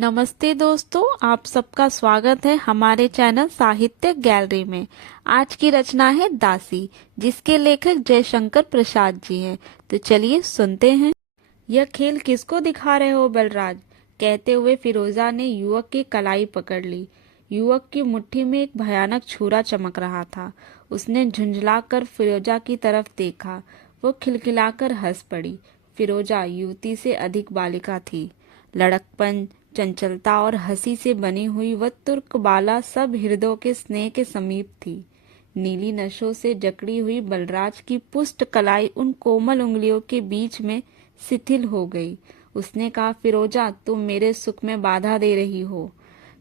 नमस्ते दोस्तों, आप सबका स्वागत है हमारे चैनल साहित्य गैलरी में। आज की रचना है दासी, जिसके लेखक जयशंकर प्रसाद जी हैं। तो चलिए सुनते हैं। यह खेल किसको दिखा रहे हो बलराज? कहते हुए फिरोजा ने युवक की कलाई पकड़ ली। युवक की मुट्ठी में एक भयानक छुरा चमक रहा था। उसने झुंझलाकर फिरोजा की तरफ देखा। वो खिलखिलाकर हंस पड़ी। फिरोजा युवती से अधिक बालिका थी। लड़कपन, चंचलता और हंसी से बनी हुई वह तुर्क बाला सब हृदयों के स्नेह के समीप थी। नीली नशों से जकड़ी हुई बलराज की पुष्ट कलाई उन कोमल उंगलियों के बीच में शिथिल हो गई। उसने कहा, फिरोजा, तुम मेरे सुख में बाधा दे रही हो।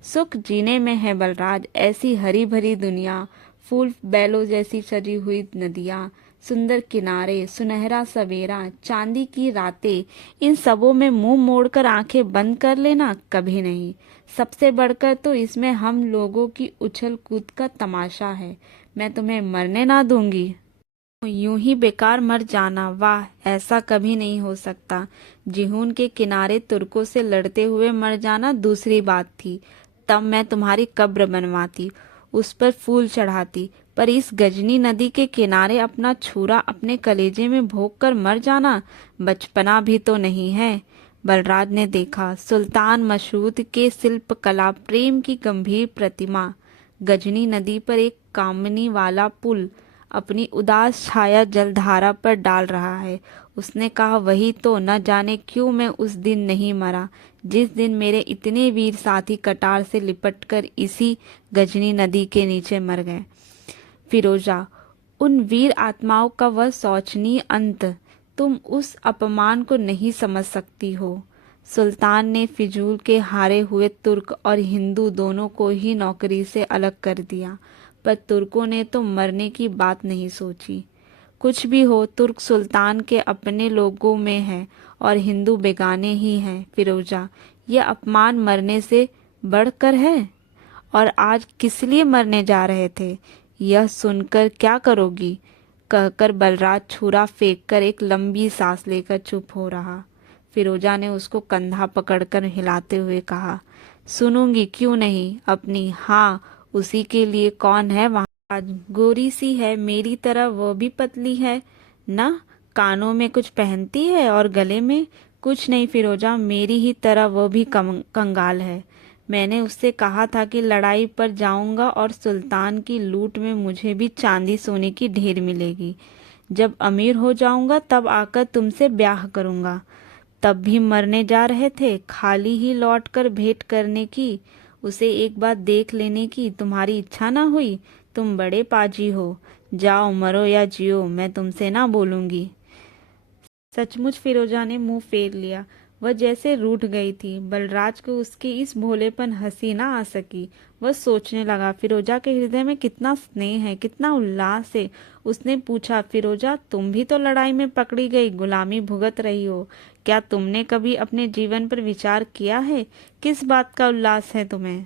सुख जीने में है बलराज। ऐसी हरी भरी दुनिया, फूल बैलों जैसी सजी हुई नदियाँ, सुंदर किनारे, सुनहरा सवेरा, चांदी की रातें, इन सबों में मुंह मोड़कर आंखें बंद कर लेना कभी नहीं। सबसे बढ़कर तो इसमें हम लोगों की उछल कूद का तमाशा है। मैं तुम्हें मरने ना दूंगी। यूं ही बेकार मर जाना, वाह, ऐसा कभी नहीं हो सकता। जिहून के किनारे तुर्कों से लड़ते हुए मर जाना दूसरी बात थी। तब मैं तुम्हारी कब्र बनवाती, उस पर फूल चढ़ाती। पर इस गजनी नदी के किनारे अपना छुरा अपने कलेजे में भोग कर मर जाना बचपना भी तो नहीं है। बलराज ने देखा, सुल्तान मशरूद के शिल्प कला प्रेम की गंभीर प्रतिमा गजनी नदी पर एक कामनी वाला पुल अपनी उदास छाया जलधारा पर डाल रहा है। उसने कहा, वही तो, न जाने क्यों मैं उस दिन नहीं मरा जिस दिन मेरे इतने वीर साथी कटार से लिपटकर इसी गजनी नदी के नीचे मर गए। फिरोजा, उन वीर आत्माओं का वह शोचनीय अंत, तुम उस अपमान को नहीं समझ सकती हो। सुल्तान ने फिजूल के हारे हुए तुर्क और हिंदू दोनों को ही नौकरी से अलग कर दिया, पर तुर्कों ने तो मरने की बात नहीं सोची। कुछ भी हो, तुर्क सुल्तान के अपने लोगों में है और हिंदू बेगाने ही हैं। फिरोजा, यह अपमान मरने से बढ़कर है। और आज किस लिए मरने जा रहे थे, यह सुनकर क्या करोगी? कहकर बलराज छुरा फेंककर एक लंबी सांस लेकर चुप हो रहा। फिरोजा ने उसको कंधा पकड़कर हिलाते हुए कहा, सुनूंगी, क्यों नहीं अपनी। हाँ, उसी के लिए कौन है वहां? आज गोरी सी है मेरी तरह, वो भी पतली है ना। कानों में कुछ पहनती है और गले में कुछ नहीं। फिरोजा, मेरी ही तरह वो भी कंगाल है। मैंने उससे कहा था कि लड़ाई पर जाऊंगा और सुल्तान की लूट में मुझे भी चांदी सोने की ढेर मिलेगी। जब अमीर हो जाऊंगा तब आकर तुमसे ब्याह करूंगा। तब भी मरने जा रहे थे, खाली ही लौटकर भेंट करने की, उसे एक बार देख लेने की तुम्हारी इच्छा ना हुई? तुम बड़े पाजी हो। जाओ, मरो या जियो, मैं तुमसे ना बोलूंगी। सचमुच फिरोजा ने मुंह फेर लिया। वह जैसे रूठ गई थी। बलराज को उसके इस भोलेपन हंसी ना आ सकी। वह सोचने लगा, फिरोजा के हृदय में कितना स्नेह है, कितना उल्लास है। उसने पूछा, फिरोजा, तुम भी तो लड़ाई में पकड़ी गई, गुलामी भुगत रही हो। क्या तुमने कभी अपने जीवन पर विचार किया है? किस बात का उल्लास है तुम्हें?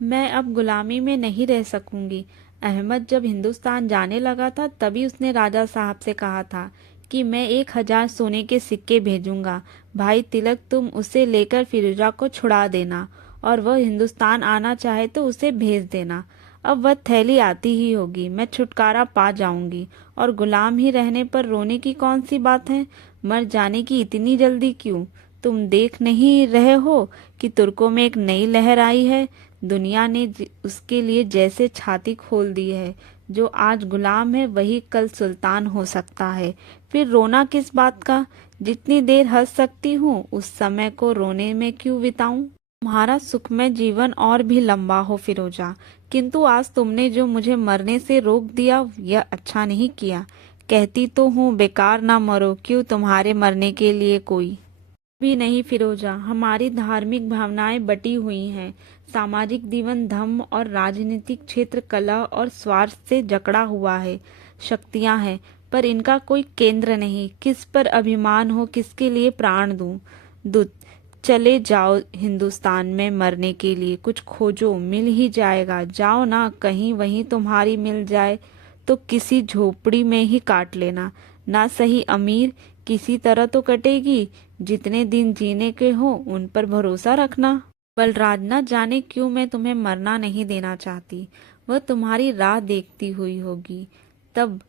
मैं अब गुलामी में नहीं रह सकूंगी। अहमद जब हिंदुस्तान जाने लगा था तभी उसने राजा साहब से कहा था कि मैं 1,000 सोने के सिक्के भेजूंगा। भाई तिलक, तुम उसे लेकर फिरोजा को छुड़ा देना और वह हिंदुस्तान आना चाहे तो उसे भेज देना। अब वह थैली आती ही होगी, मैं छुटकारा पा जाऊंगी। और गुलाम ही रहने पर रोने की कौन सी बात है? मर जाने की इतनी जल्दी क्यों? तुम देख नहीं रहे हो कि तुर्कों में एक नई लहर आई है? दुनिया ने उसके लिए जैसे छाती खोल दी है। जो आज गुलाम है वही कल सुल्तान हो सकता है। फिर रोना किस बात का? जितनी देर हंस सकती हूँ उस समय को रोने में क्यों बिताऊं? तुम्हारा सुखमय जीवन और भी लंबा हो फिरोजा, किंतु आज तुमने जो मुझे मरने से रोक दिया यह अच्छा नहीं किया। कहती तो हूँ बेकार ना मरो, क्यों तुम्हारे मरने के लिए कोई भी नहीं। फिरोजा, हमारी धार्मिक भावनाएं बटी हुई हैं। सामाजिक जीवन धर्म और राजनीतिक क्षेत्र कला और स्वार्थ से जकड़ा हुआ है। शक्तियां हैं पर इनका कोई केंद्र नहीं। किस पर अभिमान हो, किसके लिए प्राण दूं? दूत, चले जाओ हिंदुस्तान में मरने के लिए। कुछ खोजो, मिल ही जाएगा। जाओ ना, कहीं वहीं तुम्हारी मिल जाए तो किसी झोपड़ी में ही काट लेना। ना सही अमीर किसी तरह तो कटेगी। जितने दिन जीने के हो उन पर भरोसा रखना। बलराज, न जाने क्यों मैं तुम्हें मरना नहीं देना चाहती। वह तुम्हारी राह देखती हुई होगी। तब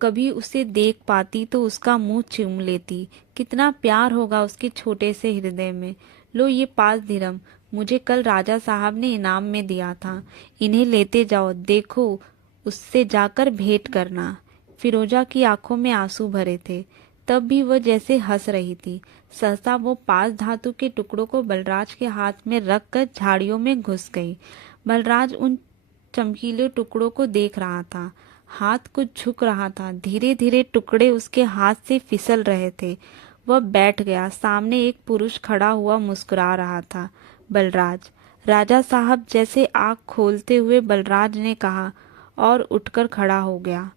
कभी उसे देख पाती तो उसका मुंह चूम लेती। कितना प्यार होगा उसके छोटे से हृदय में। लो ये 5 दिरहम मुझे कल राजा साहब ने इनाम में दिया था। इन्हें लेते जाओ, देखो उससे जाकर भेंट करना। फिरोजा की आंखों में आंसू भरे थे। तब भी वह जैसे हंस रही थी। सहसा वो 5 धातु के टुकड़ों को बलराज के हाथ में रखकर झाड़ियों में घुस गई। बलराज उन चमकीले टुकड़ों को देख रहा था। हाथ कुछ झुक रहा था। धीरे धीरे टुकड़े उसके हाथ से फिसल रहे थे। वह बैठ गया। सामने एक पुरुष खड़ा हुआ मुस्कुरा रहा था। बलराज। राजा साहब जैसे आँख खोलते हुए बलराज ने कहा और उठकर खड़ा हो गया।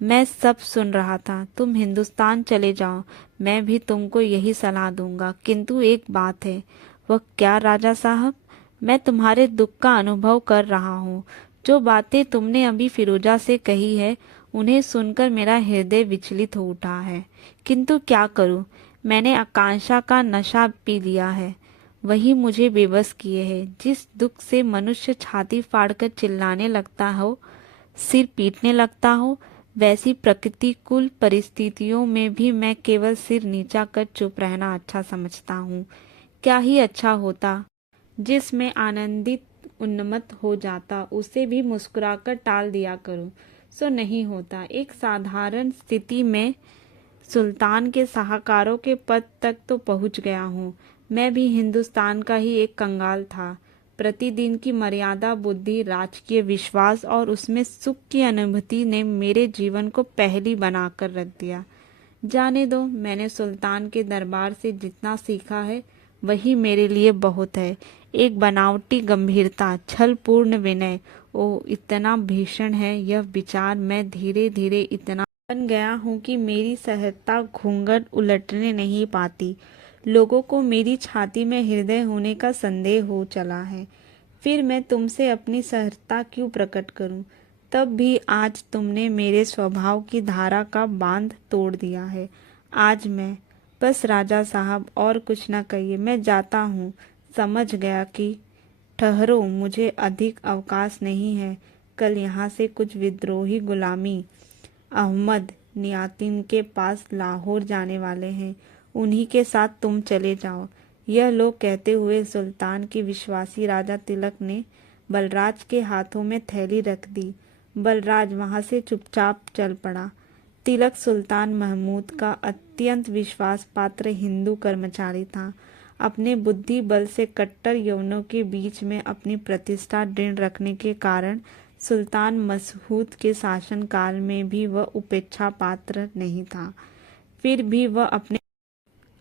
मैं सब सुन रहा था। तुम हिंदुस्तान चले जाओ। मैं भी तुमको यही सलाह दूंगा, किंतु एक बात है। वह क्या राजा साहब? मैं तुम्हारे दुख का अनुभव कर रहा हूँ। जो बातें तुमने अभी फिरोजा से कही है, उन्हें सुनकर मेरा हृदय विचलित हो उठा है। किंतु क्या करूं? मैंने आकांक्षा का नशा पी लिया है। वही मुझे बेबस किए है। जिस दुख से मनुष्य छाती फाड़कर चिल्लाने लगता हो, सिर पीटने लगता हो, वैसी प्रतिकूल परिस्थितियों में भी मैं केवल सिर नीचा कर चुप रहना अच्छा समझता हूँ। क्या ही अच्छा होता जिसमें आनंदित उन्मत्त हो जाता, उसे भी मुस्कुराकर टाल दिया करूं। सो नहीं होता। एक साधारण स्थिति में सुल्तान के सलाहकारों के पद तक तो पहुंच गया हूँ। मैं भी हिंदुस्तान का ही एक कंगाल था। प्रतिदिन की मर्यादा बुद्धि, राजकीय विश्वास और उसमें सुख की अनुभूति ने मेरे जीवन को पहेली बनाकर रख दिया। जाने दो, मैंने सुल्तान के दरबार से जितना सीखा है वही मेरे लिए बहुत है। एक बनावटी गंभीरता, छलपूर्ण विनय, ओ इतना भीषण है यह विचार। मैं धीरे धीरे इतना बन गया हूँ कि मेरी सहजता घूंघट उलटने नहीं पाती। लोगों को मेरी छाती में हृदय होने का संदेह हो चला है। फिर मैं तुमसे अपनी सहजता क्यों प्रकट करूं? तब भी आज तुमने मेरे स्वभाव की धारा का बांध तोड़ दिया है। आज मैं बस राजा साहब और कुछ न कहिए, मैं जाता हूँ। समझ गया कि ठहरो, मुझे अधिक अवकाश नहीं है। कल यहाँ से कुछ विद्रोही गुलामी अहमद नियातिन के पास लाहौर जाने वाले हैं। उन्हीं के साथ तुम चले जाओ। यह लोग कहते हुए सुल्तान के विश्वासी राजा तिलक ने बलराज के हाथों में थैली रख दी। बलराज वहां से चुपचाप चल पड़ा। तिलक सुल्तान महमूद का अत्यंत विश्वास पात्र हिंदू कर्मचारी था। अपने बुद्धि बल से कट्टर यवनों के बीच में अपनी प्रतिष्ठा दृढ़ रखने के कारण सुल्तान मसऊद के शासनकाल में भी वह उपेक्षा पात्र नहीं था। फिर भी वह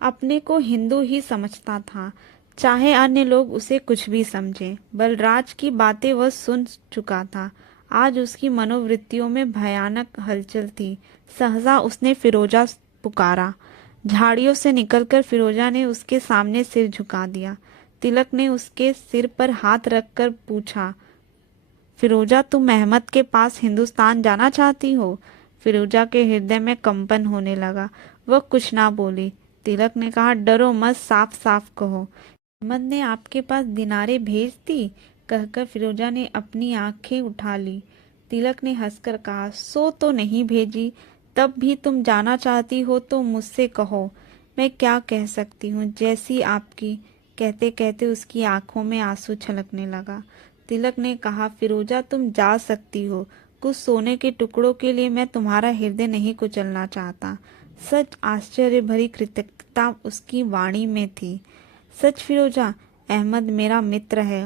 अपने को हिंदू ही समझता था, चाहे अन्य लोग उसे कुछ भी समझें। बलराज की बातें वह सुन चुका था। आज उसकी मनोवृत्तियों में भयानक हलचल थी। सहसा उसने फिरोजा पुकारा। झाड़ियों से निकलकर फिरोजा ने उसके सामने सिर झुका दिया। तिलक ने उसके सिर पर हाथ रखकर पूछा, फिरोजा, तुम अहमद के पास हिंदुस्तान जाना चाहती हो? फिरोजा के हृदय में कंपन होने लगा। वह कुछ ना बोली। तिलक ने कहा, डरो मत, साफ साफ कहो। अहमद ने आपके पास दिनारे भेज दी? कहकर फिरोजा ने अपनी आंखें उठा ली। तिलक ने हंसकर कहा, सो तो नहीं भेजी। तब भी तुम जाना चाहती हो तो मुझसे कहो, मैं क्या कह सकती हूँ, जैसी आपकी। कहते कहते उसकी आंखों में आंसू छलकने लगा। तिलक ने कहा, फिरोजा, तुम जा सकती हो। कुछ सोने के टुकड़ों के लिए मैं तुम्हारा हृदय नहीं कुचलना चाहता। सच आश्चर्य भरी कृतज्ञता उसकी वाणी में थी। सच फिरोजा, अहमद मेरा मित्र है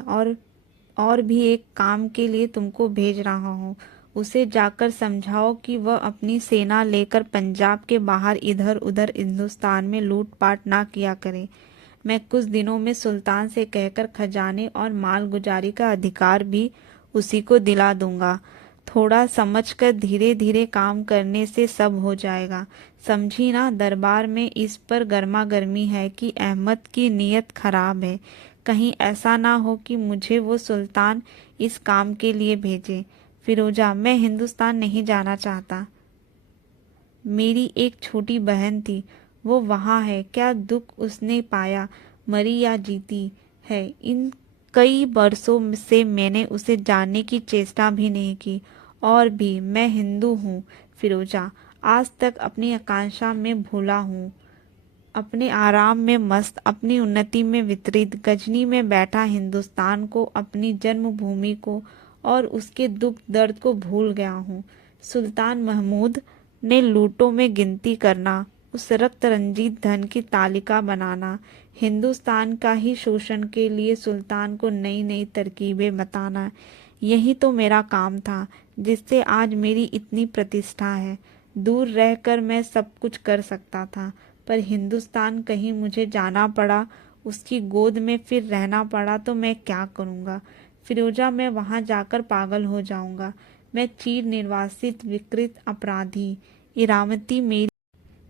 और भी एक काम के लिए तुमको भेज रहा हूँ। उसे जाकर समझाओ कि वह अपनी सेना लेकर पंजाब के बाहर इधर उधर हिंदुस्तान में लूटपाट ना किया करे। मैं कुछ दिनों में सुल्तान से कहकर खजाने और मालगुजारी का अधिकार भी उसी को दिला दूंगा। थोड़ा समझकर धीरे धीरे काम करने से सब हो जाएगा। समझी ना, दरबार में इस पर गर्मा गर्मी है कि अहमद की नीयत खराब है। कहीं ऐसा ना हो कि मुझे वो सुल्तान इस काम के लिए भेजे। फिरोजा, मैं हिंदुस्तान नहीं जाना चाहता। मेरी एक छोटी बहन थी, वो वहाँ है। क्या दुख उसने पाया, मरी या जीती है, इन कई बरसों से मैंने उसे जानने की चेष्टा भी नहीं की। और भी मैं हिंदू हूँ फिरोजा, आज तक अपनी आकांक्षा में भूला हूँ, अपने आराम में मस्त, अपनी उन्नति में वितरित, गजनी में बैठा हिंदुस्तान को, अपनी जन्मभूमि को और उसके दुख दर्द को भूल गया हूँ। सुल्तान महमूद ने लूटों में गिनती करना, उस रक्त रंजित धन की तालिका बनाना, हिंदुस्तान का ही शोषण के लिए सुल्तान को नई नई तरकीबें बताना, यही तो मेरा काम था, जिससे आज मेरी इतनी प्रतिष्ठा है। दूर रहकर मैं सब कुछ कर सकता था, पर हिंदुस्तान कहीं मुझे जाना पड़ा, उसकी गोद में फिर रहना पड़ा तो मैं क्या करूँगा फिरोजा? मैं वहाँ जाकर पागल हो जाऊँगा। मैं चीर निर्वासित विकृत अपराधी, इरावती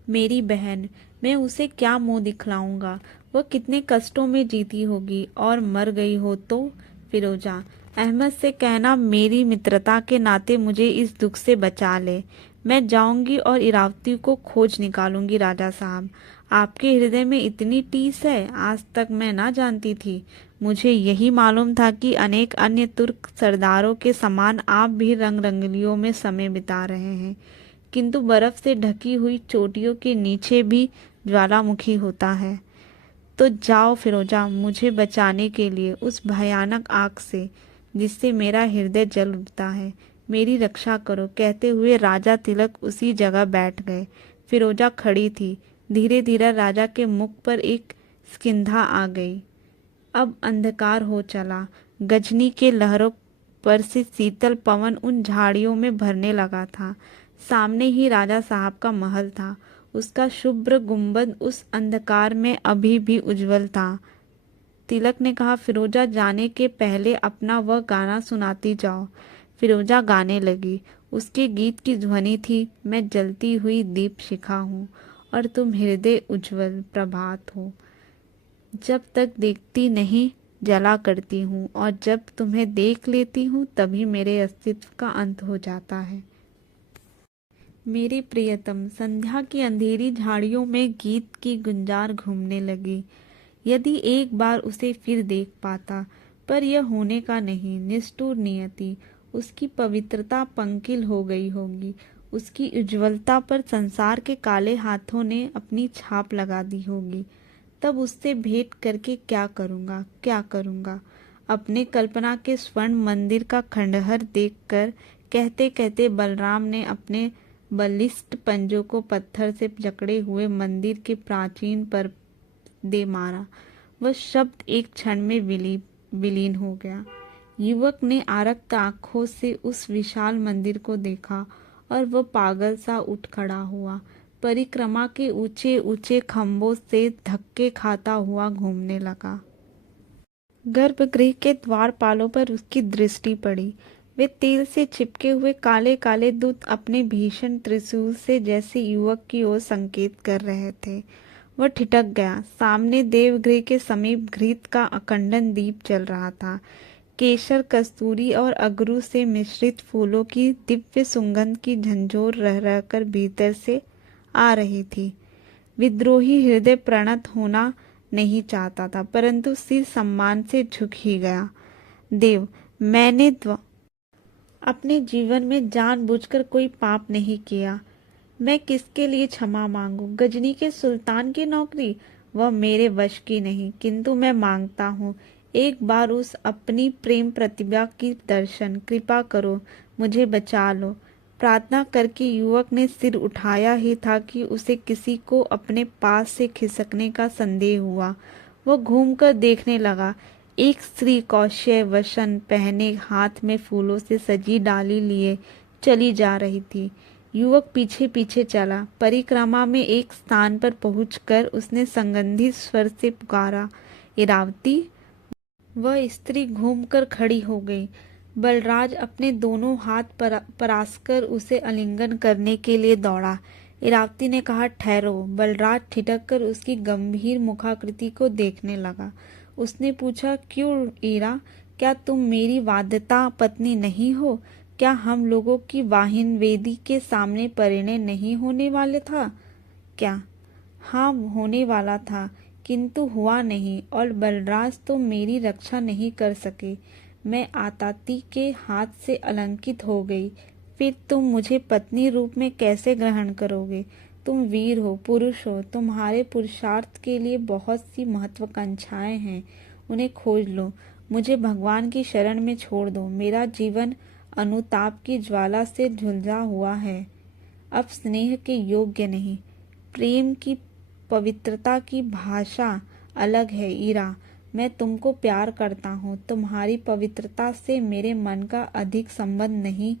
मेरी बहन, मैं उसे क्या मुंह दिखलाऊंगा? वह कितने कष्टों में जीती होगी, और मर गई हो तो? फिरोजा, अहमद से कहना मेरी मित्रता के नाते मुझे इस दुख से बचा ले। मैं जाऊंगी और इरावती को खोज निकालूंगी। राजा साहब, आपके हृदय में इतनी टीस है, आज तक मैं ना जानती थी। मुझे यही मालूम था कि अनेक अन्य तुर्क सरदारों के समान आप भी रंग रंगलियों में समय बिता रहे हैं, किंतु बर्फ से ढकी हुई चोटियों के नीचे भी ज्वालामुखी होता है। तो जाओ फिरोजा, मुझे बचाने के लिए उस भयानक आग से जिससे मेरा हृदय जल उठता है, मेरी रक्षा करो। कहते हुए राजा तिलक उसी जगह बैठ गए। फिरोजा खड़ी थी। धीरे धीरे राजा के मुख पर एक स्किंधा आ गई। अब अंधकार हो चला। गजनी के लहरों पर से शीतल पवन उन झाड़ियों में भरने लगा था। सामने ही राजा साहब का महल था। उसका शुभ्र गुंबद उस अंधकार में अभी भी उज्जवल था। तिलक ने कहा, फिरोजा जाने के पहले अपना वह गाना सुनाती जाओ। फिरोजा गाने लगी। उसके गीत की ध्वनि थी, मैं जलती हुई दीप शिखा हूँ और तुम हृदय उज्जवल प्रभात हो। जब तक देखती नहीं जला करती हूँ, और जब तुम्हें देख लेती हूँ तभी मेरे अस्तित्व का अंत हो जाता है। मेरी प्रियतम, संध्या की अंधेरी झाड़ियों में गीत की गुंजार घूमने लगी। यदि एक बार उसे फिर देख पाता, पर यह होने का नहीं। निष्ठुर नियति, उसकी पवित्रता पंकिल हो गई होगी। उसकी उज्ज्वलता पर संसार के काले हाथों ने अपनी छाप लगा दी होगी। तब उससे भेंट करके क्या करूँगा, क्या करूँगा? अपने कल्पना के स्वर्ण मंदिर का खंडहर देखकर कहते कहते बलराम ने अपने बलिष्ठ पंजों को पत्थर से जकड़े हुए मंदिर के प्राचीन पर दे मारा। वह शब्द एक क्षण में विलीन हो गया। युवक ने आरक्त आंखों से उस विशाल मंदिर को देखा और वह पागल सा उठ खड़ा हुआ। परिक्रमा के ऊंचे ऊंचे खंभों से धक्के खाता हुआ घूमने लगा। गर्भगृह के द्वारपालों पर उसकी दृष्टि पड़ी। वे तेल से चिपके हुए काले काले दूत अपने भीषण त्रिशूल से जैसे युवक की ओर संकेत कर रहे थे। वह ठिठक गया। सामने देवगृह के समीप घृत का अखंडन दीप जल रहा था। केसर, कस्तूरी और अगरू से मिश्रित फूलों की दिव्य सुगंध की झंझोर रह रहकर भीतर से आ रही थी। विद्रोही हृदय प्रणत होना नहीं चाहता था, परंतु सिर सम्मान से झुक ही गया। देव, मैंने अपने जीवन में जानबूझकर कोई पाप नहीं किया। मैं किसके लिए क्षमा मांगू? गजनी के सुल्तान की नौकरी, वह मेरे वश की नहीं, किंतु मैं मांगता हूँ, एक बार उस अपनी प्रेम प्रतिभा की दर्शन, कृपा करो, मुझे बचा लो। प्रार्थना करके युवक ने सिर उठाया ही था कि उसे किसी को अपने पास से खिसकने का संदेह हुआ। वह घूमकर देखने लगा। एक स्त्री कौशय वसन पहने, हाथ में फूलों से सजी डाली लिए चली जा रही थी। युवक पीछे पीछे चला। परिक्रमा में एक स्थान पर पहुंचकर उसने संगंधित स्वर से पुकारा, इरावती। वह स्त्री घूमकर खड़ी हो गई। बलराज अपने दोनों हाथ परासकर उसे आलिंगन करने के लिए दौड़ा। इरावती ने कहा, ठहरो। बलराज ठिठक कर उसकी गंभीर मुखाकृति को देखने लगा। उसने पूछा, क्यों ईरा, क्या तुम मेरी वादता पत्नी नहीं हो? क्या हम लोगों की वाहिन वेदी के सामने परिणय नहीं होने वाले था क्या? हाँ, होने वाला था, किंतु हुआ नहीं, और बलराज तो मेरी रक्षा नहीं कर सके। मैं आताती के हाथ से अलंकित हो गई। फिर तुम मुझे पत्नी रूप में कैसे ग्रहण करोगे? तुम वीर हो, पुरुष हो, तुम्हारे पुरुषार्थ के लिए बहुत सी महत्वाकांक्षाएं हैं, उन्हें खोज लो। मुझे भगवान की शरण में छोड़ दो। मेरा जीवन अनुताप की ज्वाला से झुलसा हुआ है, अब स्नेह के योग्य नहीं। प्रेम की पवित्रता की भाषा अलग है इरा। मैं तुमको प्यार करता हूँ। तुम्हारी पवित्रता से मेरे मन का अधिक संबंध नहीं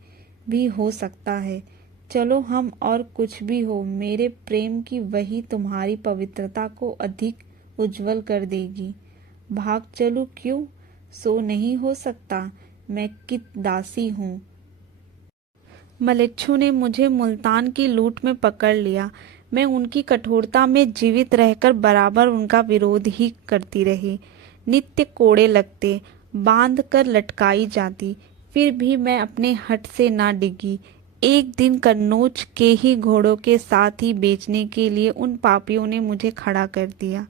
भी हो सकता है। चलो, हम और कुछ भी हो, मेरे प्रेम की वही तुम्हारी पवित्रता को अधिक उज्जवल कर देगी। भाग चलूं क्यों? सो नहीं हो सकता। मैं कित दासी हूँ। मलेच्छु ने मुझे मुल्तान की लूट में पकड़ लिया। मैं उनकी कठोरता में जीवित रहकर बराबर उनका विरोध ही करती रही। नित्य कोड़े लगते, बांध कर लटकाई जाती, फिर भी मैं अपने हट से ना डिगी। एक दिन कन्नौज के ही घोड़ों के साथ ही बेचने के लिए उन पापियों ने मुझे खड़ा कर दिया।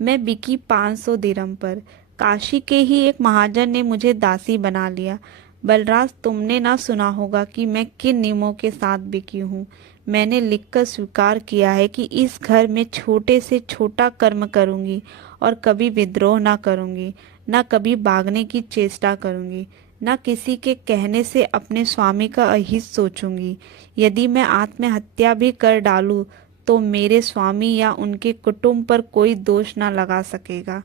मैं बिकी 500 दिरहम पर। काशी के ही एक महाजन ने मुझे दासी बना लिया। बलराज, तुमने ना सुना होगा कि मैं किन नियमों के साथ बिकी हूँ। मैंने लिखकर स्वीकार किया है कि इस घर में छोटे से छोटा कर्म करूँगी और कभी विद्रोह ना करूँगी, ना कभी भागने की चेष्टा करूँगी, ना किसी के कहने से अपने स्वामी का अहित सोचूंगी। यदि मैं आत्महत्या भी कर डालूं तो मेरे स्वामी या उनके कुटुंब पर कोई दोष ना लगा सकेगा।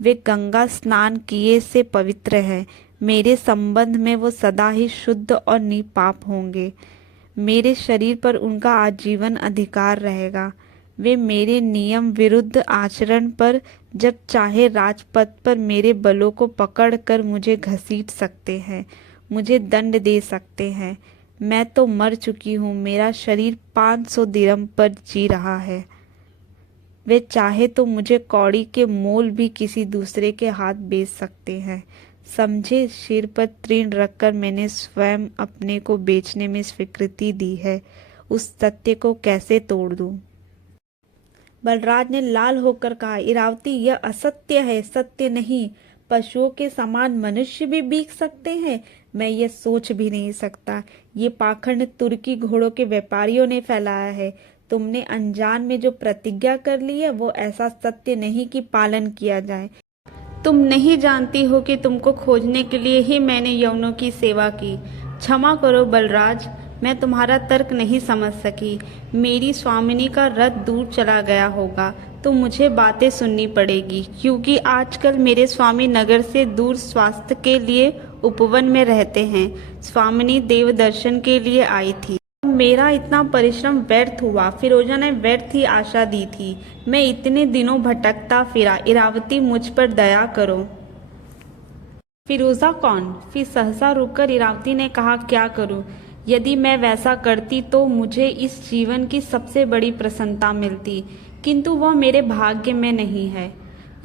वे गंगा स्नान किए से पवित्र है। मेरे संबंध में वो सदा ही शुद्ध और निपाप होंगे। मेरे शरीर पर उनका आजीवन अधिकार रहेगा। वे मेरे नियम विरुद्ध आचरण पर जब चाहे राजपथ पर मेरे बलों को पकड़कर मुझे घसीट सकते हैं, मुझे दंड दे सकते हैं। मैं तो मर चुकी हूँ। मेरा शरीर 500 दिरहम पर जी रहा है। वे चाहे तो मुझे कौड़ी के मोल भी किसी दूसरे के हाथ बेच सकते हैं। समझे, सिर पर तृण रखकर मैंने स्वयं अपने को बेचने में स्वीकृति दी है। उस सत्य को कैसे तोड़ दूं? बलराज ने लाल होकर कहा, इरावती, यह असत्य है, सत्य नहीं। पशुओं के समान मनुष्य भी बिक सकते हैं? मैं ये सोच भी नहीं सकता। ये पाखंड तुर्की घोड़ों के व्यापारियों ने फैलाया है। तुमने अनजान में जो प्रतिज्ञा कर ली है वो ऐसा सत्य नहीं कि पालन किया जाए। तुम नहीं जानती हो कि तुमको खोजने के लिए ही मैंने यवनों की सेवा की। क्षमा करो बलराज, मैं तुम्हारा तर्क नहीं समझ सकी। मेरी स्वामिनी का रथ दूर चला गया होगा तो मुझे बातें सुननी पड़ेगी, क्योंकि आजकल मेरे स्वामी नगर से दूर स्वास्थ्य के लिए उपवन में रहते हैं। स्वामिनी देव दर्शन के लिए आई थी। मेरा इतना परिश्रम व्यर्थ हुआ। फिरोजा ने व्यर्थ ही आशा दी थी। मैं इतने दिनों भटकता फिरा। इरावती, मुझ पर दया करो। फिरोजा कौन? फिर सहसा रुककर इरावती ने कहा, क्या करूं? यदि मैं वैसा करती तो मुझे इस जीवन की सबसे बड़ी प्रसन्नता मिलती, किंतु वह मेरे भाग्य में नहीं है।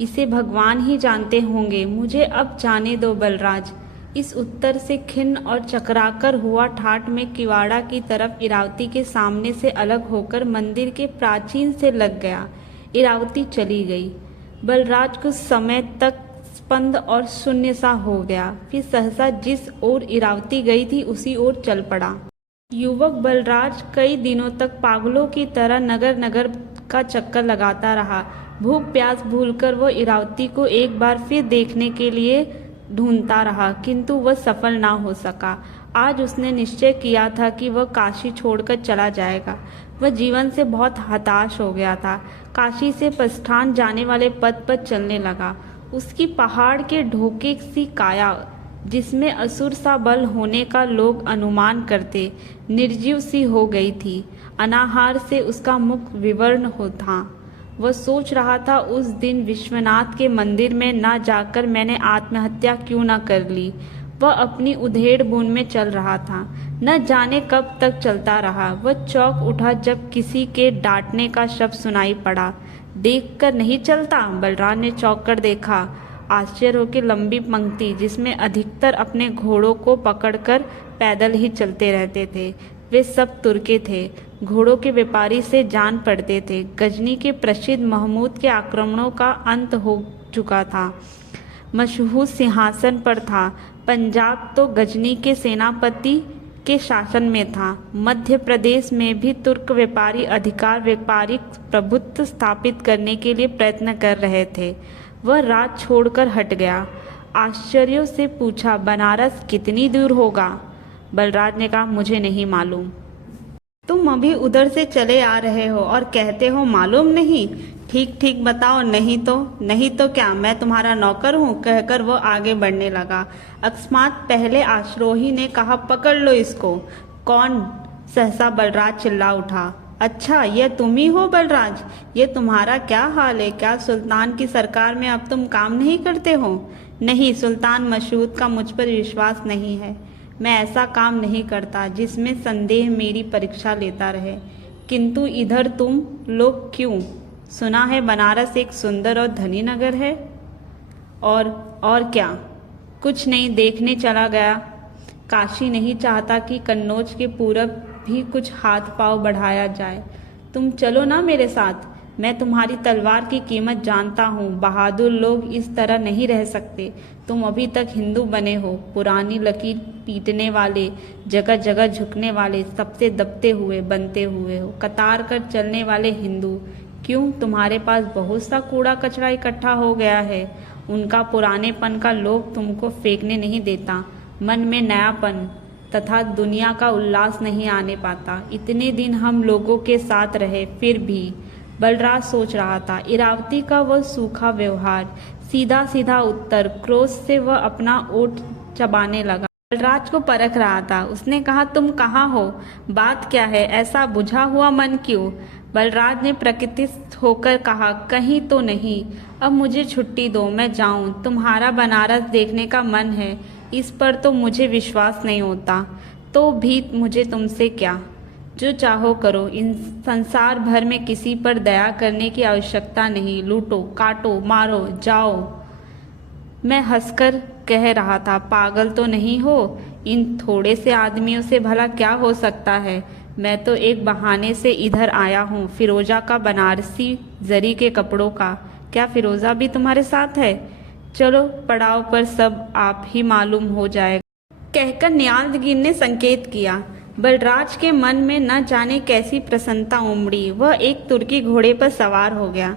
इसे भगवान ही जानते होंगे। मुझे अब जाने दो बलराज। इस उत्तर से खिन्न और चकराकर हुआ ठाट में किवाड़ा की तरफ इरावती के सामने से अलग होकर मंदिर के प्राचीन से लग गया। इरावती चली गई। बलराज कुछ समय तक स्पंद और शून्य सा हो गया, फिर सहसा जिस ओर इरावती गई थी उसी ओर चल पड़ा। युवक बलराज कई दिनों तक पागलों की तरह नगर नगर का चक्कर लगाता रहा। भूख प्यास भूलकर वो इरावती को एक बार फिर देखने के लिए ढूंढता रहा, किंतु वह सफल ना हो सका। आज उसने निश्चय किया था कि वह काशी छोड़कर चला जाएगा। वह जीवन से बहुत हताश हो गया था। काशी से प्रस्थान जाने वाले पथ पर चलने लगा। उसकी पहाड़ के ढोके सी काया, जिसमें असुर सा बल होने का लोग अनुमान करते, निर्जीव सी हो गई थी। अनाहार से उसका मुख विवर्ण हो था। वह सोच रहा था, उस दिन विश्वनाथ के मंदिर में ना जाकर मैंने आत्महत्या क्यों न कर ली। वह अपनी उधेड़ बुन में चल रहा था। न जाने कब तक चलता रहा। वह चौंक उठा जब किसी के डांटने का शब्द सुनाई पड़ा। देखकर नहीं चलता? बलराज ने चौंक कर देखा। आश्चर्य की लंबी पंक्ति जिसमें अधिकतर अपने घोड़ों को पकड़कर पैदल ही चलते रहते थे। वे सब तुर्के थे। घोड़ों के व्यापारी से जान पड़ते थे। गजनी के प्रसिद्ध महमूद के आक्रमणों का अंत हो चुका था। मशहूर सिंहासन पर था। पंजाब तो गजनी के सेनापति के शासन में था। मध्य प्रदेश में भी तुर्क व्यापारी अधिकार व्यापारिक प्रभुत्व स्थापित करने के लिए प्रयत्न कर रहे थे। वह राज छोड़कर हट गया। आश्चर्यों से पूछा, बनारस कितनी दूर होगा? बलराज ने कहा, मुझे नहीं मालूम। तुम अभी उधर से चले आ रहे हो और कहते हो मालूम नहीं? ठीक ठीक बताओ, नहीं तो क्या मैं तुम्हारा नौकर हूँ? कहकर वो आगे बढ़ने लगा। अकस्मात पहले आश्रोही ने कहा, पकड़ लो इसको। कौन? सहसा बलराज चिल्ला उठा। अच्छा, यह तुम ही हो बलराज? ये तुम्हारा क्या हाल है? क्या सुल्तान की सरकार में अब तुम काम नहीं करते हो? नहीं, सुल्तान मशहूद का मुझ पर विश्वास नहीं है। मैं ऐसा काम नहीं करता जिसमें संदेह मेरी परीक्षा लेता रहे। किंतु इधर तुम लोग क्यों? सुना है बनारस एक सुंदर और धनी नगर है। और क्या? कुछ नहीं, देखने चला गया। काशी नहीं चाहता कि कन्नौज के पूरब भी कुछ हाथ पांव बढ़ाया जाए। तुम चलो ना मेरे साथ। मैं तुम्हारी तलवार की कीमत जानता हूँ। बहादुर लोग इस तरह नहीं रह सकते। तुम अभी तक हिंदू बने हो, पुरानी लकीर पीटने वाले, जगह जगह झुकने वाले, सबसे दबते हुए बनते हुए हो, कतार कर चलने वाले हिंदू। क्यों? तुम्हारे पास बहुत सा कूड़ा कचरा इकट्ठा हो गया है। उनका पुरानेपन का लोभ तुमको फेंकने नहीं देता। मन में नयापन तथा दुनिया का उल्लास नहीं आने पाता। इतने दिन हम लोगों के साथ रहे, फिर भी। बलराज सोच रहा था। इरावती का वह सूखा व्यवहार, सीधा सीधा उत्तर, क्रोध से वह अपना ओठ चबाने लगा। बलराज को परख रहा था। उसने कहा, तुम कहाँ हो? बात क्या है? ऐसा बुझा हुआ मन क्यों? बलराज ने प्रकृतिस्थ होकर कहा, कहीं तो नहीं। अब मुझे छुट्टी दो, मैं जाऊं। तुम्हारा बनारस देखने का मन है, इस पर तो मुझे विश्वास नहीं होता। तो भी मुझे तुमसे क्या? जो चाहो करो। इन संसार भर में किसी पर दया करने की आवश्यकता नहीं। लूटो, काटो, मारो, जाओ। मैं हंसकर कह रहा था, पागल तो नहीं हो? इन थोड़े से आदमियों से भला क्या हो सकता है? मैं तो एक बहाने से इधर आया हूँ, फिरोजा का बनारसी जरी के कपड़ों का। क्या फिरोजा भी तुम्हारे साथ है? चलो, पड़ाव पर सब आप ही मालूम हो जाएगा, कहकर नियाज़-गिर ने संकेत किया। बलराज के मन में न जाने कैसी प्रसन्नता उमड़ी। वह एक तुर्की घोड़े पर सवार हो गया।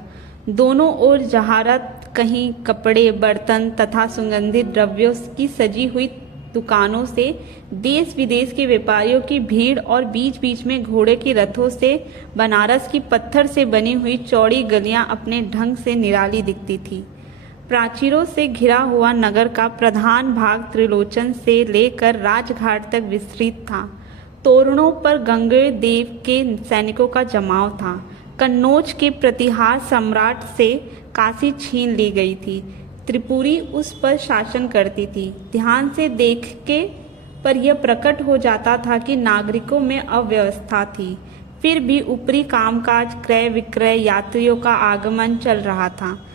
दोनों ओर जहारत, कहीं कपड़े, बर्तन तथा सुगंधित द्रव्यों की सजी हुई दुकानों से देश विदेश के व्यापारियों की भीड़ और बीच बीच में घोड़े की रथों से बनारस की पत्थर से बनी हुई चौड़ी गलियां अपने ढंग से निराली दिखती थी। प्राचीरों से घिरा हुआ नगर का प्रधान भाग त्रिलोचन से लेकर राजघाट तक विस्तृत था। तोरणों पर गंगेय देव के सैनिकों का जमाव था। कन्नौज के प्रतिहार सम्राट से काशी छीन ली गई थी। त्रिपुरी उस पर शासन करती थी। ध्यान से देख के पर यह प्रकट हो जाता था कि नागरिकों में अव्यवस्था थी। फिर भी ऊपरी कामकाज, क्रय विक्रय, यात्रियों का आगमन चल रहा था।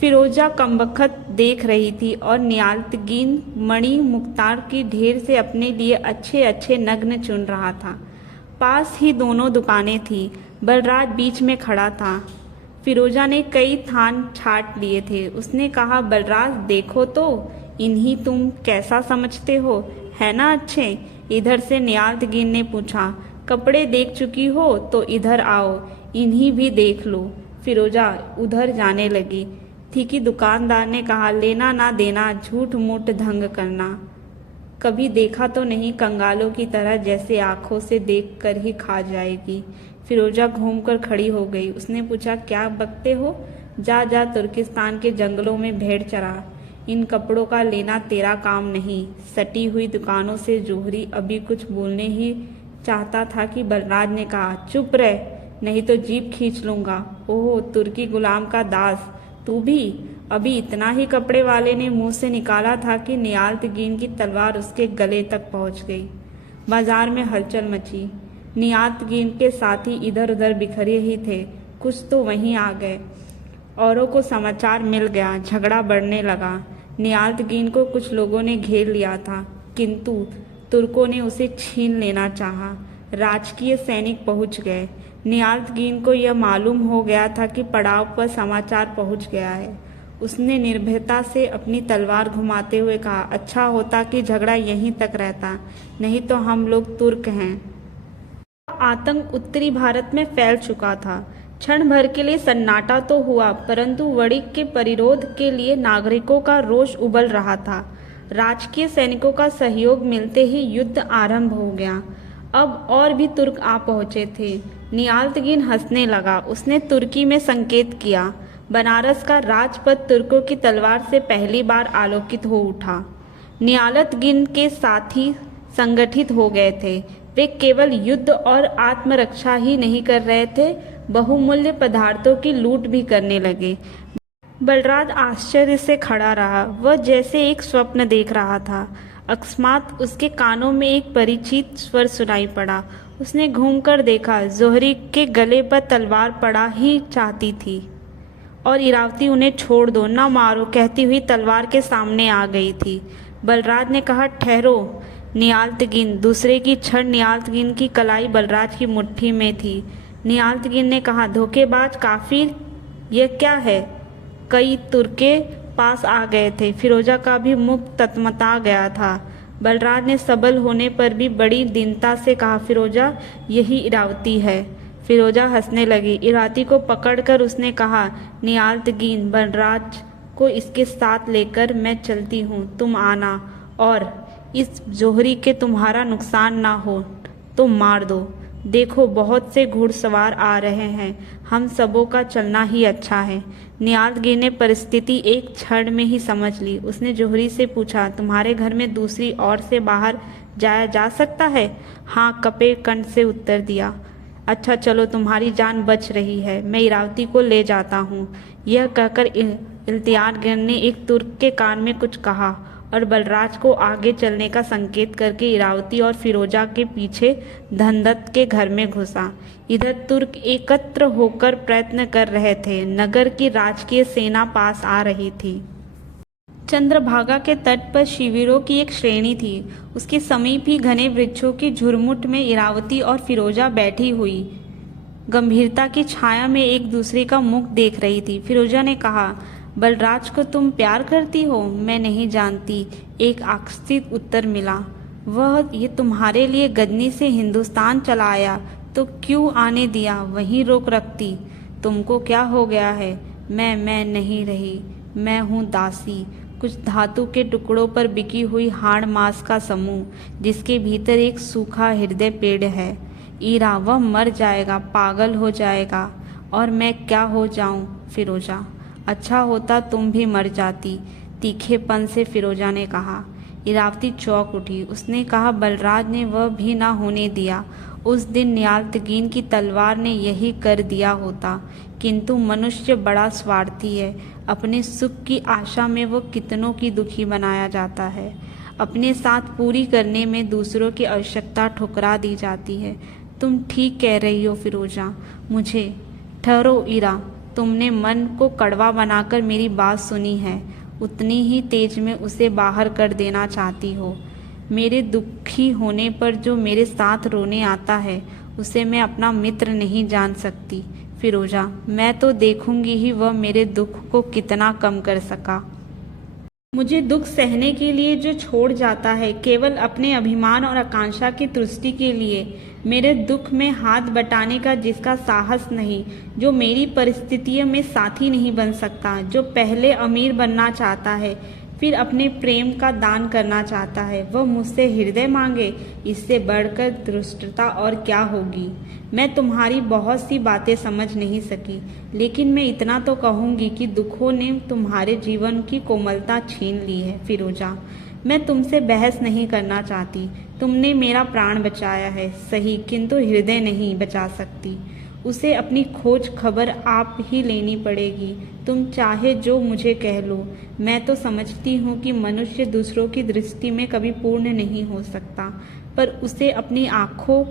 फिरोजा कमबख्त देख रही थी और नियाज़-गिन मणि मुक्तार की ढेर से अपने लिए अच्छे अच्छे नग्न चुन रहा था। पास ही दोनों दुकानें थीं। बलराज बीच में खड़ा था। फिरोजा ने कई थान छाट लिए थे। उसने कहा, बलराज देखो तो इन्हीं, तुम कैसा समझते हो, है ना अच्छे? इधर से नियाज़-गिन ने पूछा। कपड़े देख चुकी हो तो इधर आओ, इन्हीं भी देख लो। फिरोजा उधर जाने लगी थी कि दुकानदार ने कहा, लेना ना देना, झूठ मूठ ढंग करना। कभी देखा तो नहीं, कंगालों की तरह जैसे आंखों से देख कर ही खा जाएगी। फिरोजा घूमकर खड़ी हो गई। उसने पूछा, क्या बकते हो? जा जा तुर्किस्तान के जंगलों में भेड़ चरा। इन कपड़ों का लेना तेरा काम नहीं। सटी हुई दुकानों से जोहरी अभी कुछ बोलने ही चाहता था कि बलराज ने कहा, चुप रह, नहीं तो जीभ खींच लूंगा। ओह, तुर्की गुलाम का दास, तू भी? अभी इतना ही कपड़े वाले ने मुंह से निकाला था कि नियाज़-गिन की तलवार उसके गले तक पहुंच गई। बाजार में हलचल मची। नियाज़-गिन के साथी इधर उधर बिखरे ही थे। कुछ तो वहीं आ गए। औरों को समाचार मिल गया, झगड़ा बढ़ने लगा। नियाज़-गिन को कुछ लोगों ने घेर लिया था, किंतु तुर्कों ने उसे छीन लेना चाहा। राजकीय सैनिक पहुंच गए। नियाज़-गिन को यह मालूम हो गया था कि पड़ाव पर समाचार पहुंच गया है। उसने निर्भयता से अपनी तलवार घुमाते हुए कहा, अच्छा होता कि झगड़ा यहीं तक रहता, नहीं तो हम लोग तुर्क हैं। आतंक उत्तरी भारत में फैल चुका था। क्षण भर के लिए सन्नाटा तो हुआ, परंतु वणिक के परिरोध के लिए नागरिकों का रोष उबल रहा था। राजकीय सैनिकों का सहयोग मिलते ही युद्ध आरंभ हो गया। अब और भी तुर्क आ पहुंचे थे। नियाज़-गिन हंसने लगा। उसने तुर्की में संकेत किया। बनारस का राजपथ तुर्कों की तलवार से पहली बार आलोकित हो उठा। नियाज़-गिन के साथी संगठित हो गए थे। वे केवल युद्ध और आत्मरक्षा ही नहीं कर रहे थे, बहुमूल्य पदार्थों की लूट भी करने लगे। बलराज आश्चर्य से खड़ा रहा। वह जैसे एक स्वप्न देख रहा था। अकस्मात उसके कानों में एक परिचित स्वर सुनाई पड़ा। उसने घूमकर देखा। जोहरी के गले पर तलवार पड़ा ही चाहती थी और इरावती उन्हें छोड़ दो, न मारो कहती हुई तलवार के सामने आ गई थी। बलराज ने कहा, ठहरो नियाज़-गिन। दूसरे की क्षण नियाज़-गिन की कलाई बलराज की मुट्ठी में थी। नियाज़-गिन ने कहा, धोखेबाज काफिर, यह क्या है? कई तुर्के पास आ गए थे। फिरोजा का भी मुख ततमता गया था। बलराज ने सबल होने पर भी बड़ी दीनता से कहा, फिरोजा, यही इरावती है। फिरोजा हंसने लगी। इरावती को पकड़कर उसने कहा, नियाज़-गिन, बलराज को इसके साथ लेकर मैं चलती हूँ, तुम आना, और इस जोहरी के तुम्हारा नुकसान ना हो तो मार दो। देखो बहुत से घुड़सवार आ रहे हैं, हम सबों का चलना ही अच्छा है। नियाज़-गिन ने परिस्थिति एक क्षण में ही समझ ली। उसने जोहरी से पूछा, तुम्हारे घर में दूसरी ओर से बाहर जाया जा सकता है? हाँ, कपे कंठ से उत्तर दिया। अच्छा चलो, तुम्हारी जान बच रही है, मैं इरावती को ले जाता हूँ। यह कहकर इल्तियाज़-गिन ने एक तुर्क के कान में कुछ कहा और बलराज को आगे चलने का संकेत करके इरावती और फिरोजा के पीछे धनदत्त के घर में घुसा। इधर तुर्क एकत्र होकर प्रयत्न कर रहे थे। नगर की राजकीय सेना पास आ रही थी। चंद्रभागा के तट पर शिविरों की एक श्रेणी थी। उसके समीप ही घने वृक्षों की झुरमुट में इरावती और फिरोजा बैठी हुई गंभीरता की छाया में एक दूसरे का मुख देख रही थी। फिरोजा ने कहा, बलराज को तुम प्यार करती हो? मैं नहीं जानती, एक आकस्मिक उत्तर मिला। वह ये तुम्हारे लिए गजनी से हिंदुस्तान चला आया तो क्यों आने दिया, वहीं रोक रखती। तुमको क्या हो गया है? मैं नहीं रही, मैं हूँ दासी, कुछ धातु के टुकड़ों पर बिकी हुई हाड़ मांस का समूह, जिसके भीतर एक सूखा हृदय पेड़ है। ईरा, वह मर जाएगा, पागल हो जाएगा, और मैं क्या हो जाऊं? फिरोजा, अच्छा होता तुम भी मर जाती, तीखेपन से फिरोजा ने कहा। इरावती चौंक उठी। उसने कहा, बलराज ने वह भी ना होने दिया। उस दिन नियाज़-गिन की तलवार ने यही कर दिया होता। किंतु मनुष्य बड़ा स्वार्थी है। अपने सुख की आशा में वो कितनों की दुखी बनाया जाता है। अपने साथ पूरी करने में दूसरों की आवश्यकता ठुकरा दी जाती है। तुम ठीक कह रही हो फिरोजा। मुझे ठहरो इरा, तुमने मन को कड़वा बनाकर मेरी बात सुनी है, उतनी ही तेज में उसे बाहर कर देना चाहती हो। मेरे दुखी होने पर जो मेरे साथ रोने आता है, उसे मैं अपना मित्र नहीं जान सकती। फिरोजा, मैं तो देखूंगी ही वह मेरे दुख को कितना कम कर सका। मुझे दुख सहने के लिए जो छोड़ जाता है, केवल अपने अभिमान और आकांक्षा की तुष्टि के लिए, मेरे दुख में हाथ बटाने का जिसका साहस नहीं, जो मेरी परिस्थितियों में साथी नहीं बन सकता, जो पहले अमीर बनना चाहता है फिर अपने प्रेम का दान करना चाहता है, वह मुझसे हृदय मांगे, इससे बढ़कर दुष्टता और क्या होगी। मैं तुम्हारी बहुत सी बातें समझ नहीं सकी, लेकिन मैं इतना तो कहूँगी कि दुखों ने तुम्हारे जीवन की कोमलता छीन ली है। फिरोजा, मैं तुमसे बहस नहीं करना चाहती। तुमने मेरा प्राण बचाया है सही, किंतु हृदय नहीं बचा सकती। उसे अपनी खोज खबर आप ही लेनी पड़ेगी। तुम चाहे जो मुझे कह लो, मैं तो समझती हूँ कि मनुष्य दूसरों की दृष्टि में कभी पूर्ण नहीं हो सकता, पर उसे अपनी आँखों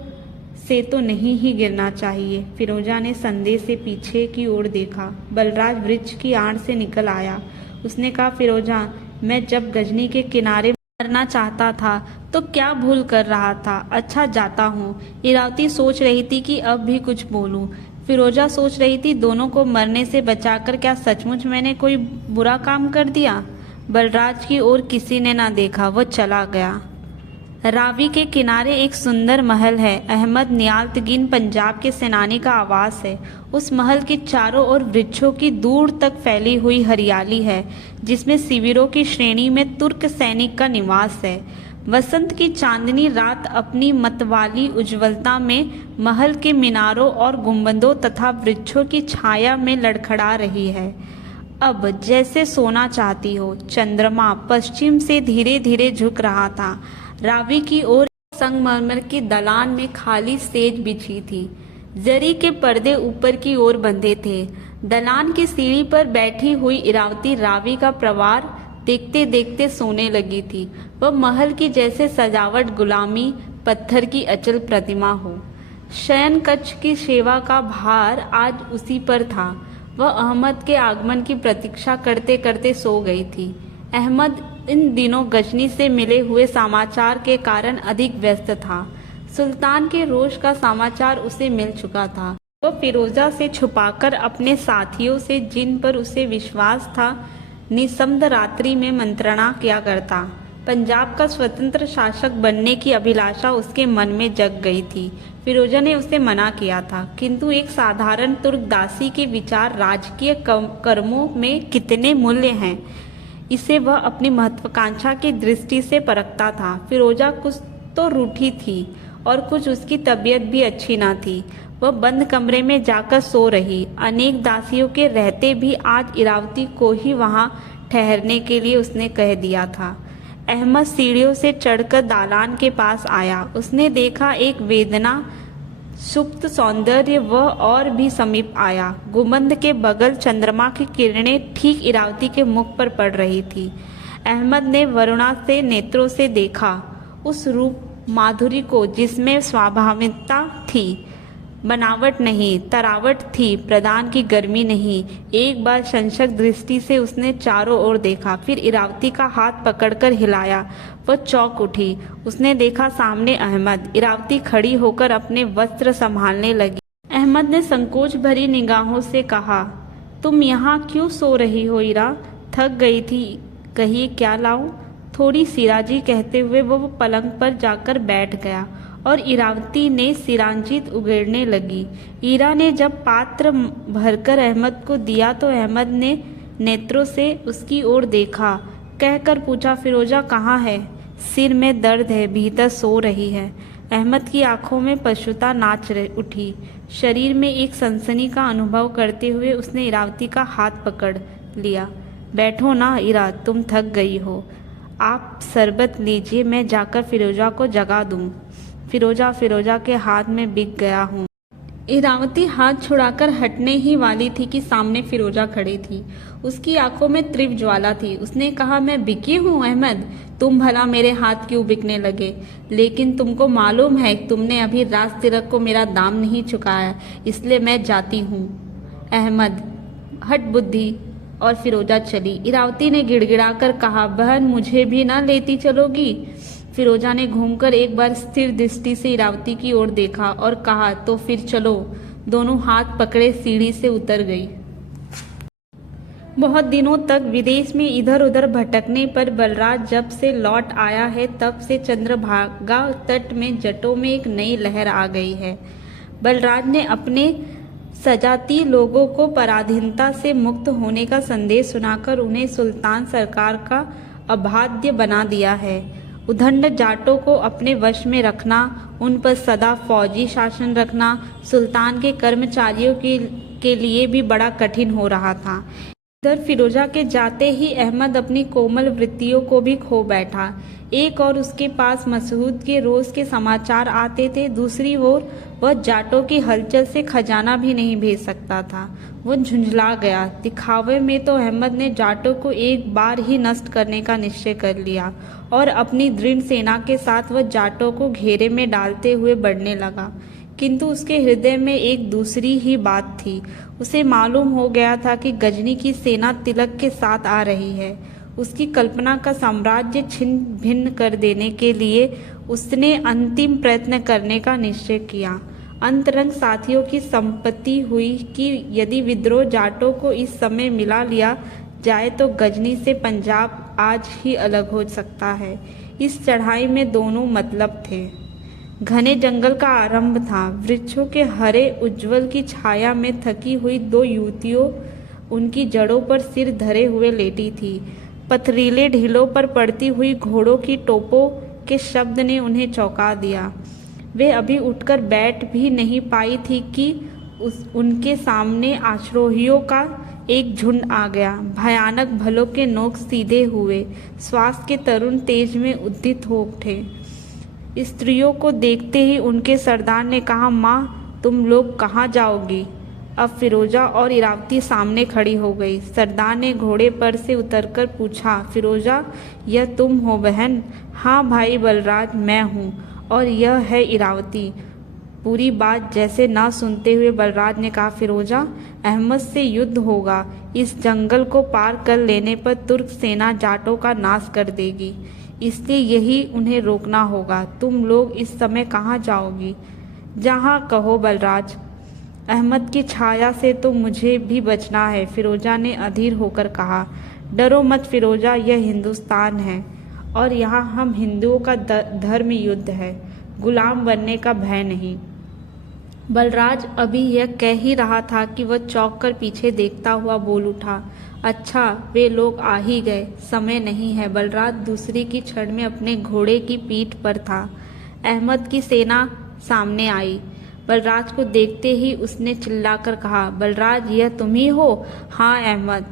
से तो नहीं ही गिरना चाहिए। फिरोजा ने संदेह से पीछे की ओर देखा। बलराज वृक्ष की आड़ से निकल आया। उसने कहा, फिरोजा, मैं जब गजनी के किनारे मरना चाहता था तो क्या भूल कर रहा था। अच्छा, जाता हूँ। इरावती सोच रही थी कि अब भी कुछ बोलूं। फिरोजा सोच रही थी, दोनों को मरने से बचाकर क्या सचमुच मैंने कोई बुरा काम कर दिया। बलराज की ओर किसी ने ना देखा, वह चला गया। रावी के किनारे एक सुंदर महल है। अहमद नियालतगीन पंजाब के सेनानी का आवास है। उस महल के चारों ओर वृक्षों की दूर तक फैली हुई हरियाली है, जिसमें शिविरों की श्रेणी में तुर्क सैनिक का निवास है। वसंत की चांदनी रात अपनी मतवाली उज्ज्वलता में महल के मीनारों और गुंबदों तथा वृक्षों की छाया में लड़खड़ा रही है। अब जैसे सोना चाहती हो। चंद्रमा पश्चिम से धीरे धीरे झुक रहा था। रावी की ओर संगमरमर की दलान में खाली सेज बिछी थी। जरी के पर्दे ऊपर की ओर बंधे थे। दलान की सीढ़ी पर बैठी हुई इरावती रावी का प्रवार देखते देखते सोने लगी थी। वह महल की जैसे सजावट गुलामी पत्थर की अचल प्रतिमा हो। शयन कक्ष की सेवा का भार आज उसी पर था। वह अहमद के आगमन की प्रतीक्षा करते करते सो गई थी। अहमद इन दिनों गजनी से मिले हुए समाचार के कारण अधिक व्यस्त था। सुल्तान के रोष का समाचार उसे मिल चुका था। वह फिरोजा से छुपाकर अपने साथियों से, जिन पर उसे विश्वास था, निशब्द रात्रि में मंत्रणा किया करता। पंजाब का स्वतंत्र शासक बनने की अभिलाषा उसके मन में जग गई थी। फिरोजा ने उसे मना किया था, किंतु एक साधारण तुर्क दासी के विचार राजकीय कर्मों में कितने मूल्य हैं, इसे वह अपनी महत्वाकांक्षा की दृष्टि से परखता था। फिरोजा कुछ तो रूठी थी और कुछ उसकी तबीयत भी अच्छी ना थी। वह बंद कमरे में जाकर सो रही। अनेक दासियों के रहते भी आज इरावती को ही वहां ठहरने के लिए उसने कह दिया था। अहमद सीढ़ियों से चढ़कर दालान के पास आया। उसने देखा एक वेदना सुप्त सौंदर्य वह और भी समीप आया। गुंबद के बगल चंद्रमा की किरणें ठीक इरावती के मुख पर पड़ रही थी। अहमद ने वरुणा से नेत्रों से देखा, उस रूप माधुरी को जिसमें स्वाभाविकता थी, बनावट नहीं, तरावट थी, प्रदान की गर्मी नहीं। एक बार संशक दृष्टि से उसने चारों ओर देखा, फिर इरावती का हाथ पकड़कर हिलाया। वह चौंक उठी। उसने देखा सामने अहमद। इरावती खड़ी होकर अपने वस्त्र संभालने लगी। अहमद ने संकोच भरी निगाहों से कहा, तुम यहाँ क्यों सो रही हो इरा? थक गई थी, कहिए क्या लाऊं? थोड़ी सिराजी कहते हुए वो पलंग पर जाकर बैठ गया और इरावती ने सिरांजीत उगेड़ने लगी। ईरा ने जब पात्र भरकर अहमद को दिया तो अहमद ने नेत्रों से उसकी ओर देखा, कहकर पूछा, फिरोजा कहाँ है? सिर में दर्द है, भीतर सो रही है। अहमद की आंखों में पशुता नाच उठी। शरीर में एक सनसनी का अनुभव करते हुए उसने इरावती का हाथ पकड़ लिया। बैठो ना इरा, तुम थक गई हो। आप शरबत लीजिए, मैं जाकर फिरोजा को जगा दूं। फिरोजा के हाथ में बिक गया हूँ। इरावती हाथ छुड़ाकर हटने ही वाली थी कि सामने फिरोजा खड़ी थी। उसकी आंखों में तीव्र ज्वाला थी। उसने कहा, मैं बिकी हूँ अहमद? तुम भला मेरे हाथ क्यों बिकने लगे? लेकिन तुमको मालूम है तुमने अभी राज तिलक को मेरा दाम नहीं चुकाया, इसलिए मैं जाती हूँ। अहमद, हट बुद्धि। और फिरोजा चली। इरावती ने गिड़गिड़ाकर कहा, बहन मुझे भी ना लेती चलोगी? फिरोजा ने घूमकर एक बार स्थिर दृष्टि से इरावती की ओर देखा और कहा, तो फिर चलो। दोनों हाथ पकड़े सीढ़ी से उतर गई। बहुत दिनों तक विदेश में इधर उधर भटकने पर बलराज जब से लौट आया है तब से चंद्रभागा तट में जटों में एक नई लहर आ गई है। बलराज ने अपने सजाती लोगों को पराधीनता से मुक्त होने का संदेश सुनाकर उन्हें सुल्तान सरकार का अबाध्य बना दिया है। उद्दंड जाटों को अपने वश में रखना, उन पर सदा फौजी शासन रखना सुल्तान के कर्मचारियों के लिए भी बड़ा कठिन हो रहा था। इधर फिरोजा के जाते ही अहमद अपनी कोमल वृत्तियों को भी खो बैठा। एक और उसके पास मसऊद के रोज के समाचार आते थे, दूसरी ओर वह जाटों की हलचल से खजाना भी नहीं भेज सकता था। वो झुंझला गया। दिखावे में तो अहमद ने जाटों को एक बार ही नष्ट करने का निश्चय कर लिया और अपनी दृढ़ सेना के साथ वह जाटों को घेरे में डालते हुए बढ़ने लगा। किंतु उसके हृदय में एक दूसरी ही बात थी। उसे मालूम हो गया था कि गजनी की सेना तिलक के साथ आ रही है। उसकी कल्पना का साम्राज्य छिन्न भिन्न कर देने के लिए उसने अंतिम प्रयत्न करने का निश्चय किया। अंतरंग साथियों की संपत्ति हुई कि यदि विद्रोह जाटों को इस समय मिला लिया जाए तो गजनी से पंजाब आज ही अलग हो सकता है। इस चढ़ाई में दोनों मतलब थे। घने जंगल का आरंभ था। वृक्षों के हरे उज्ज्वल की छाया में थकी हुई दो युवतियों उनकी जड़ों पर सिर धरे हुए लेटी थी। पथरीले ढीलों पर पड़ती हुई घोड़ों की टोपों के शब्द ने उन्हें चौंका दिया। वे अभी उठकर बैठ भी नहीं पाई थी कि उनके सामने अश्वारोहियों का एक झुंड आ गया। भयानक भलों के नोक सीधे हुए, श्वास के तरुण तेज में उद्यत हो उठे। स्त्रियों को देखते ही उनके सरदार ने कहा, माँ तुम लोग कहाँ जाओगी? अब फिरोजा और इरावती सामने खड़ी हो गई। सरदार ने घोड़े पर से उतरकर पूछा, फिरोजा यह तुम हो बहन? हाँ भाई बलराज मैं हूँ, और यह है इरावती। पूरी बात जैसे ना सुनते हुए बलराज ने कहा, फिरोजा अहमद से युद्ध होगा। इस जंगल को पार कर लेने पर तुर्क सेना जाटों का नाश कर देगी, इसलिए यही उन्हें रोकना होगा। तुम लोग इस समय कहाँ जाओगी? जहाँ कहो बलराज। अहमद की छाया से तो मुझे भी बचना है, फिरोजा ने अधीर होकर कहा। डरो मत फिरोजा, यह हिंदुस्तान है और यहाँ हम हिंदुओं का धर्म युद्ध है, गुलाम बनने का भय नहीं। बलराज अभी यह कह ही रहा था कि वह चौंक कर पीछे देखता हुआ बोल उठा, अच्छा वे लोग आ ही गए, समय नहीं है। बलराज दूसरी की क्षण में अपने घोड़े की पीठ पर था। अहमद की सेना सामने आई। बलराज को देखते ही उसने चिल्लाकर कहा, बलराज यह तुम ही हो? हाँ अहमद,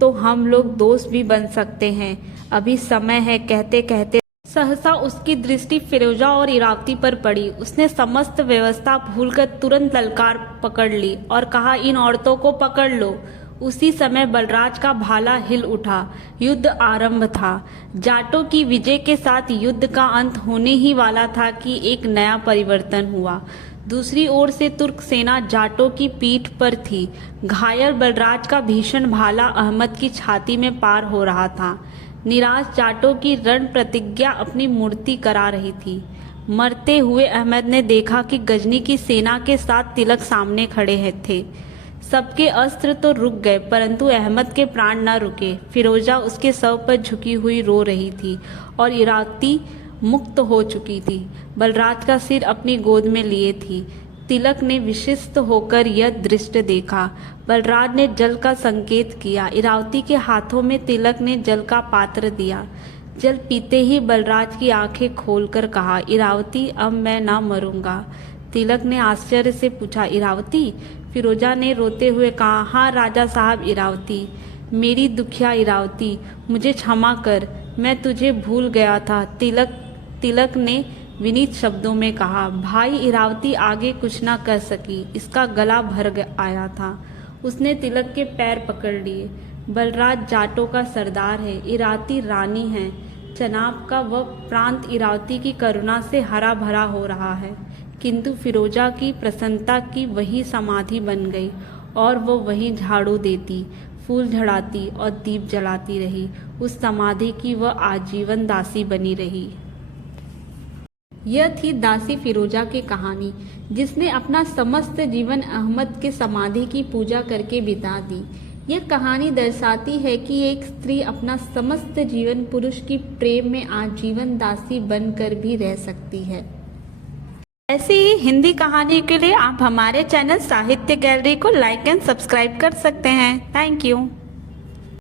तो हम लोग दोस्त भी बन सकते हैं, अभी समय है। कहते कहते सहसा उसकी दृष्टि फिरोजा और इरावती पर पड़ी। उसने समस्त व्यवस्था भूलकर तुरंत ललकार पकड़ ली और कहा, इन औरतों को पकड़ लो। उसी समय बलराज का भाला हिल उठा। युद्ध आरंभ था। जाटों की विजय के साथ युद्ध का अंत होने ही वाला था कि एक नया परिवर्तन हुआ। दूसरी ओर से तुर्क सेना जाटों की पीठ पर थी। घायल बलराज का भीषण भाला अहमद की छाती में पार हो रहा था। निराश जाटों की रण प्रतिज्ञा अपनी मूर्ति करा रही थी। मरते हुए अहमद ने देखा कि गजनी की सेना के साथ तिलक सामने खड़े थे। सबके अस्त्र तो रुक गए, परंतु अहमद के प्राण न रुके। फिरोजा उसके शव पर झुकी हुई रो रही थी और इरावती मुक्त हो चुकी थी। बलराज का सिर अपनी गोद में लिए थी। तिलक ने विशिष्ट होकर यह दृश्य देखा। बलराज ने जल का संकेत किया। इरावती के हाथों में तिलक ने जल का पात्र दिया। जल पीते ही बलराज की आंखें खोलकर कहा, इरावती अब मैं ना मरूंगा। तिलक ने आश्चर्य से पूछा, इरावती? फिरोजा ने रोते हुए कहा, हाँ राजा साहब इरावती, मेरी दुखिया इरावती, मुझे क्षमा कर, मैं तुझे भूल गया था। तिलक ने विनीत शब्दों में कहा। भाई इरावती आगे कुछ ना कर सकी, इसका गला भर आया था। उसने तिलक के पैर पकड़ लिए। बलराज जाटों का सरदार है, इरावती रानी है। चनाब का वह प्रांत इरावती की करुणा से हरा भरा हो रहा है, किंतु फिरोजा की प्रसन्नता की वही समाधि बन गई और वो वही झाड़ू देती, फूल झड़ाती और दीप जलाती रही। उस समाधि की वह आजीवन दासी बनी रही। यह थी दासी फिरोजा की कहानी, जिसने अपना समस्त जीवन अहमद के समाधि की पूजा करके बिता दी। यह कहानी दर्शाती है कि एक स्त्री अपना समस्त जीवन पुरुष की प्रेम में आजीवन दासी बनकर भी रह सकती है। ऐसी ही हिंदी कहानी के लिए आप हमारे चैनल साहित्य गैलरी को लाइक एंड सब्सक्राइब कर सकते हैं। Thank you.